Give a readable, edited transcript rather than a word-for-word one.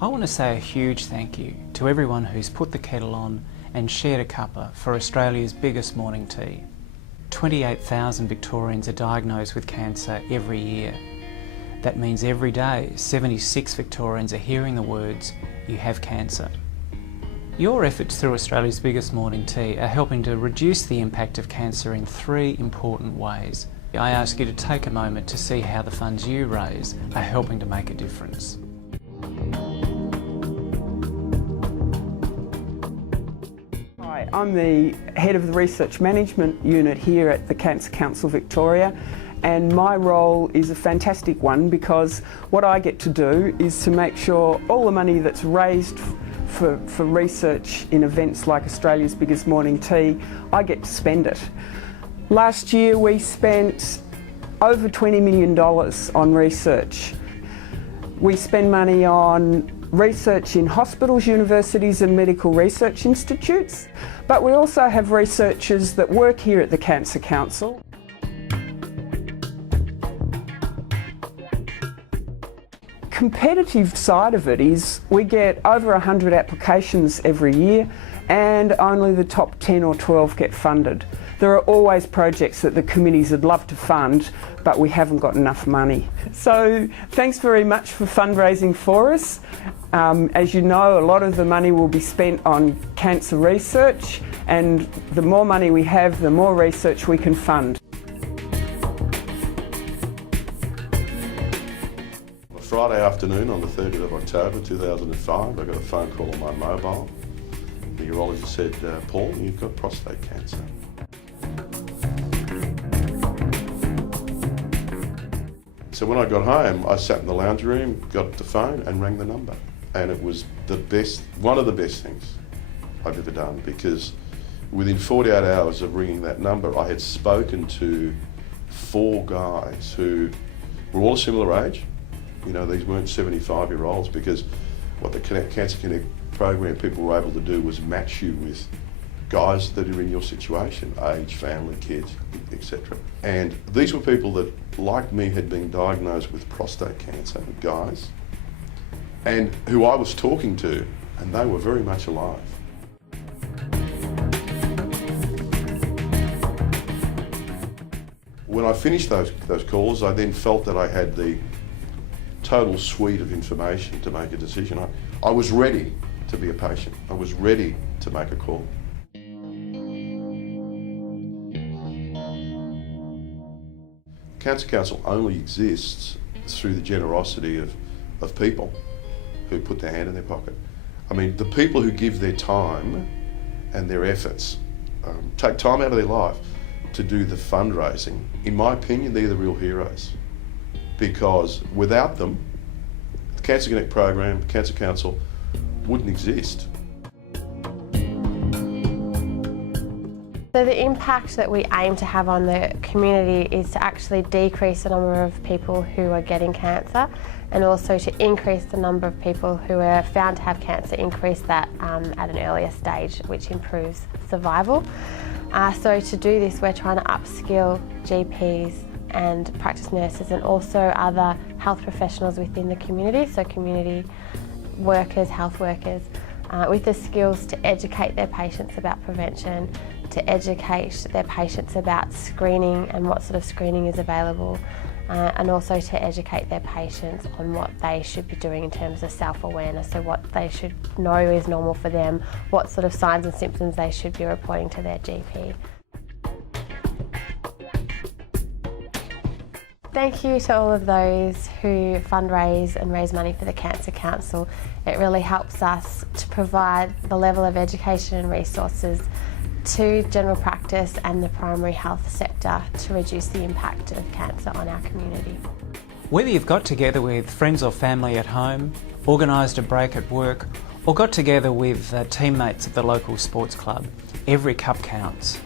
I want to say a huge thank you to everyone who's put the kettle on and shared a cuppa for Australia's biggest morning tea. 28,000 Victorians are diagnosed with cancer every year. That means every day 76 Victorians are hearing the words, "You have cancer." Your efforts through Australia's biggest morning tea are helping to reduce the impact of cancer in 3 important ways. I ask you to take a moment to see how the funds you raise are helping to make a difference. Hi, I'm the head of the Research Management Unit here at the Cancer Council Victoria, and my role is a fantastic one because what I get to do is to make sure all the money that's raised for research in events like Australia's biggest morning tea, I get to spend it. Last year we spent over $20 million on research. We spend money on research in hospitals, universities and medical research institutes, but we also have researchers that work here at the Cancer Council. Competitive side of it is we get over 100 applications every year and only the top 10 or 12 get funded. There are always projects that the committees would love to fund, but we haven't got enough money. So thanks very much for fundraising for us. As you know, a lot of the money will be spent on cancer research, and the more money we have, the more research we can fund. Friday afternoon on the 30th of October 2005, I got a phone call on my mobile. The urologist said, "Paul, you've got prostate cancer." So when I got home, I sat in the lounge room, got the phone and rang the number. And it was one of the best things I've ever done, because within 48 hours of ringing that number, I had spoken to 4 guys who were all similar age. You know, these weren't 75-year-olds, because what the Cancer Connect program people were able to do was match you with guys that are in your situation, age, family, kids, etc. And these were people that, like me, had been diagnosed with prostate cancer, guys, and who I was talking to, and they were very much alive. When I finished those calls, I then felt that I had the total suite of information to make a decision. I was ready to be a patient. I was ready to make a call. Cancer Council only exists through the generosity of people who put their hand in their pocket. I mean, the people who give their time and their efforts, take time out of their life to do the fundraising. In my opinion, they're the real heroes, because without them, the Cancer Connect program, Cancer Council, wouldn't exist. So the impact that we aim to have on the community is to actually decrease the number of people who are getting cancer, and also to increase the number of people who are found to have cancer, increase that at an earlier stage, which improves survival. So to do this, we're trying to upskill GPs and practice nurses and also other health professionals within the community, so community workers, health workers, with the skills to educate their patients about prevention, to educate their patients about screening and what sort of screening is available, and also to educate their patients on what they should be doing in terms of self-awareness, so what they should know is normal for them, what sort of signs and symptoms they should be reporting to their GP. Thank you to all of those who fundraise and raise money for the Cancer Council. It really helps us to provide the level of education and resources to general practice and the primary health sector to reduce the impact of cancer on our community. Whether you've got together with friends or family at home, organised a break at work, or got together with teammates at the local sports club, every cup counts.